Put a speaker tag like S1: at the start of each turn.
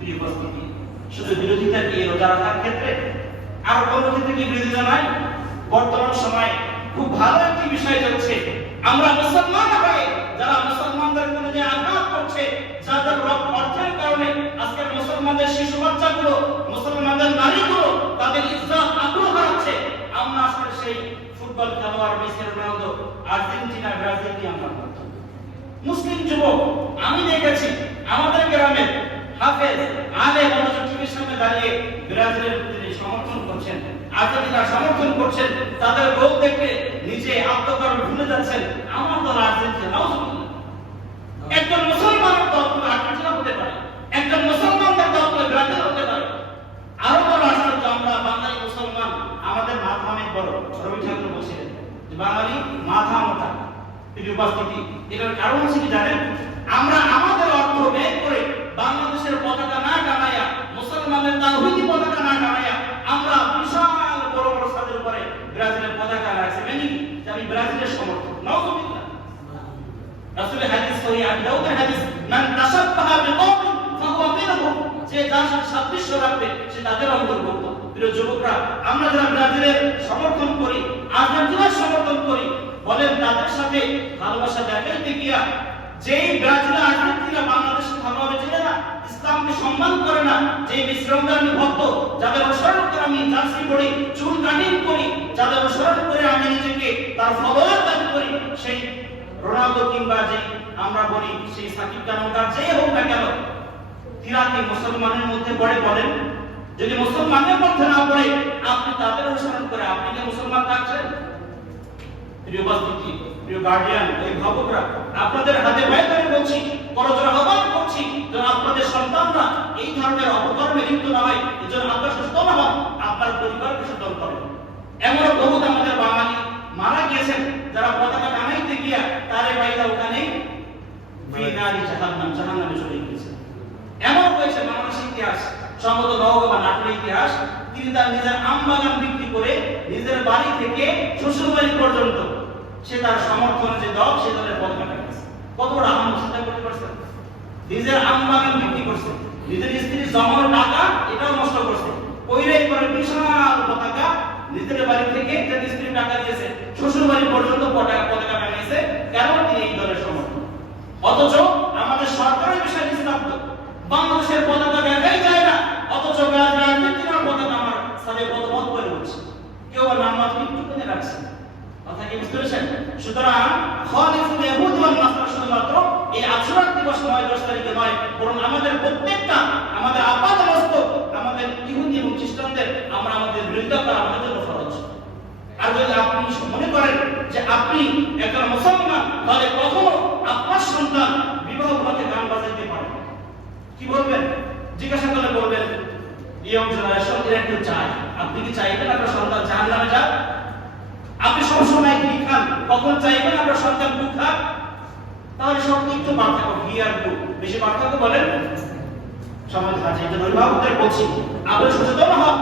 S1: প্রিয় উপস্থিতি, শুধু বিরোধিতা কি রোজা রাখার ক্ষেত্রে আর কোনো ক্ষেত্রে কি বিরোধিতা নাই? বর্তমান সময়ে খুব ভালো একটি বিষয় চলছে। আমরা মুসলমান হয়ে, যারা মুসলমানদের উপরে যে আঘাত করছে যাদের অর্থের কারণে আজকের মুসলমানদের শিশু বাচ্চাগুলো, মুসলমানদের নারীগুলো তাদের ইজ্জত আগ্রহ হারাচ্ছে। আমরা আসলে সেই ফুটবল খেলোয়াড় মেসি রোনালদো, আর্জেন্টিনা, ব্রাজিল নিয়ে আমরা মুসলিম যুবক, আমি দেখেছি আমাদের গ্রামে হাফেজ আলে মনোযোগ সামনে দাঁড়িয়ে ব্রাজিলের প্রতি সমর্থন করছেন আর্জেন্টিনা সমর্থন করছেন, তাদের গোল দেখে নিজে আত্মকরণ ভুলে যাচ্ছেন। আমার দল আর্জেন্টিনা একজন মুসলমানের দল কোনো আর্জেন্টিনা হতে পারে, একজন মুসলমানদের দল কোনো ব্রাজিল হতে পারে। আরও বড় আশ্চর্য, আমরা বাঙালি মুসলমান, আমাদের মাথা অনেক বড়। রবি ঠাকুর বলছিলেন বাঙালি মাথা মোটা। তিনি উপস্থিতি, এটার কারণ হচ্ছে কি জানেন? আমরা আমাদের অর্থ ব্যয় করে বাংলাদেশের পতাকা না টানাইয়া মুসলমানের তাওহীদি পতাকা না টানাইয়া আমরা বিশাল বড় বড় ছাদের উপরে ব্রাজিলের পতাকা রাখছি। মানে আমি ব্রাজিলের সমর্থক। নাউজুবিল্লাহ। রাসূলের হাদিস আবু দাউদের হাদিস, মান ফাহুয়া মিনহুম যে যার সাথে সাদৃশ্য রাখবে, সে তাদের অন্তর্ভুক্ত। প্রিয় যুবকরা, আমরা যারা ব্রাজিলের সমর্থন করি, আর্জেন্টিনার সমর্থন করি, বলেন তাদের সাথে ভালোবাসা দেখাইতে গিয়া, যেই করে না। যে বিশ্রামকামী ভক্ত, যাদের অনুসরণ করে আমি জার্সি পড়ি চুল কাটিং করি, যাদের অনুসরণ করে আমি নিজেকে তার ফলোয়ার দাবি করি, সেই রোনালদো কিংবা যে আমরা বলি সেই সাকিব খান তার যে হোক না কেন তিরা মুসলমানের মধ্যে পড়ে বলেন, যদি মুসলমানের মধ্যে না পড়ে, আপনি তাদের অনুসরণ করে, আপনি কি মুসলমান থাকছেন? প্রিয় উপস্থিতি, প্রিয় গার্ডিয়ান অভিভাবকরা আপনাদের হাতে পায়ে ধরে বলছি করজোর আহ্বান করছি, যেন আপনাদের সন্তানরা ধরনের লিপ্ত না এজন্য আপনার সচেতন হন আপনার পরিবারকে সচেতন করেন। এমন বহুত আমাদের বাঙালি মারা গিয়েছেন, যারা পতাকা টানাইতে গিয়া তারে বাইরা ওখানে ফিনারি জাহান্নাম, জাহান্নামে চলে গিয়েছে। এমন হয়েছে বাংলাদেশের ইতিহাস, সম্ভবত নবগা বা নাটোরের ইতিহাস, তিনি তার নিজের আম বাগান বিক্রি করে নিজের বাড়ি থেকে শ্বশুর বাড়ি পর্যন্ত সে তার সমর্থনে যে দল, সে দলের পতাকা টানিয়েছে কত বড় আহ্বান চিন্তা করতে পারছেন? নিজের আম বাগান বিক্রি করছে। নিজের স্ত্রীর জমানো টাকা এটাও নষ্ট করছে। কইরে করে বিশাল পতাকা নিজের বাড়ি থেকে তার স্ত্রীর টাকা দিয়েছে। শ্বশুর বাড়ি পর্যন্ত পতাকা পতাকা টানিয়েছে কেন তিনি এই দলের সমর্থন অথচ আমাদের সরকারের বিষয়ে নিস্তব্ধ বাংলাদেশের পতাকা দেখাই যায় না। অথচ আর্জেন্টিনার পতাকা আমার সাথে পদপদ করে উঠছে কেউ নাম একটু করে রাখছে কথা কি বুঝতে পেরেছেন? সুতরাং ওয়াল নাসরা শুধুমাত্র এই আশুরা দিবস নয়, দশ তারিখে নয়, বরং আমাদের প্রত্যেকটা, আমাদের আপাত মস্তক আমাদের ইহুদি এবং খ্রিস্টানদের, আমরা আমাদের বিরোধিতা করা আমাদের জন্য ফরজ। আর যদি আপনি মনে করেন যে আপনি একজন মুসলমান, তাহলে কখনো আপনার সন্তান বিবাহ পথে গান বাজাইতে পারে কি বলবেন? জিজ্ঞাসা করলে বলবেন ইয়ং জেনারেশন, এরা একটু চায়। আপনি কি চাইবেন আপনার সন্তান জাহান নামে যান আপনি সবসময় কি খান? কখন চাইবেন আপনার সন্তান দুধ খাক? তাহলে একটু পার্থক্য ঘি আর দুধ বেশি পার্থক্য বলেন। সমাজ আছে অভিভাবকদের বলছি। সচেতন হন।